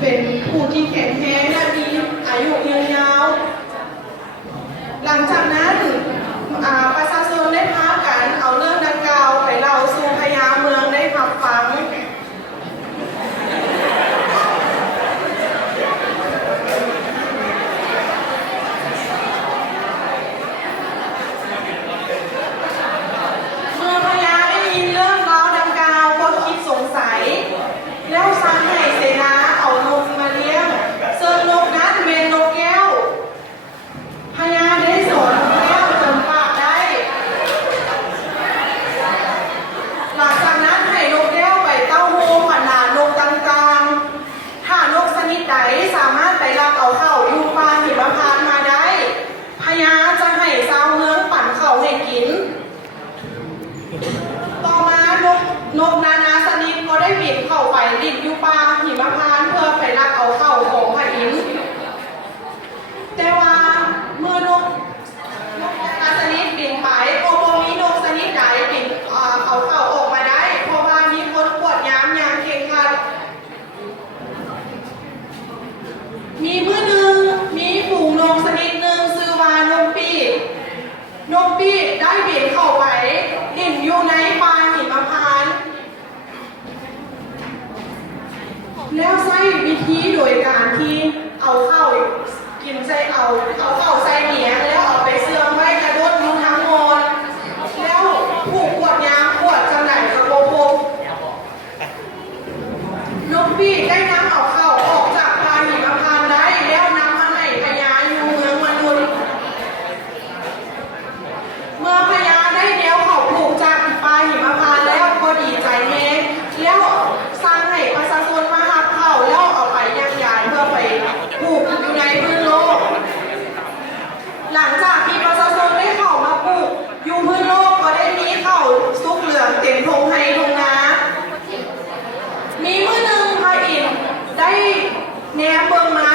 เป็นผู้ที่แข็งแรงและมีอายุยืนยาวหลังจากนั้นประชาชนได้พากันเอาเรื่องดังกล่าวไปเล่าสู่พญาเมืองได้รับฟังเมื่อพญาได้ยินเรื่องราวดังกล่าวก็คิดสงสัยแล้วสั่งให้เสนาเอานกมาเลี้ยงซึ่งนกนั้นเป็นนกแก้วพญาได้สอนแก้วจนปากได้หลังจากนั้นให้นกแก้วไปเต้าหู้ขนาดนกต่างๆถ้านกชนิดใดสามารถไปรับเอาเข้าอยู่ป่าหิมพานต์มาได้พญาจะให้ชาวเมืองปั่นเข้าให้กินต่อมานกนานาชนิดก็ได้บินเข้าไปดินอยู่ป่าหิมพานต์เพื่อไปรับเอาเข้าของพระอินทร์แต่ว่าเมื่อนกนานาชนิดบินไปก็บ่มีนกชนิดใดบินเอาเข้าออกมาได้เพราะว่ามีคนกวดย้ำอย่างเคร่งครัดมีมื้อหนึ่งมีฝูงนกชนิดหนึ่งชื่อว่านกปีกนกปีกได้บินเข้าไปดินอยู่ในป่าหิมพานต์แล้วใช้วิธีโดยการที่เอาเข้ากินใส่เอาเข้าใส่เหนียงแล้วเอาไปเสื่อมไว้กระโดดอยู่ทั้งหมดแล้วผูกขวดยางขวดจำหน่ายกระโปรงนกปีกได้นำเอาเข้าออกจากป่าหิมพานต์ได้แล้วนำมาให้พญาอยู่เมืองมนุษย์เมื่อพญาได้แนวเขาผูกจากป่าหิมพานต์แล้วก็ดีใจแน่แล้วสร้างให้ประชาชนมาหับเข้าแล้วเอาไปยักย้ายเพื่อไปผูกอยู่ในพื้นโลกหลังจากที่ประชาชนได้เข้ามาปลูกอยู่พื้นโลกก็ได้มีเข้าสุกเหลืองเต็มทงไฮทงนามีมื้อหนึ่งพระอินทร์ได้แนมเบิ่งมา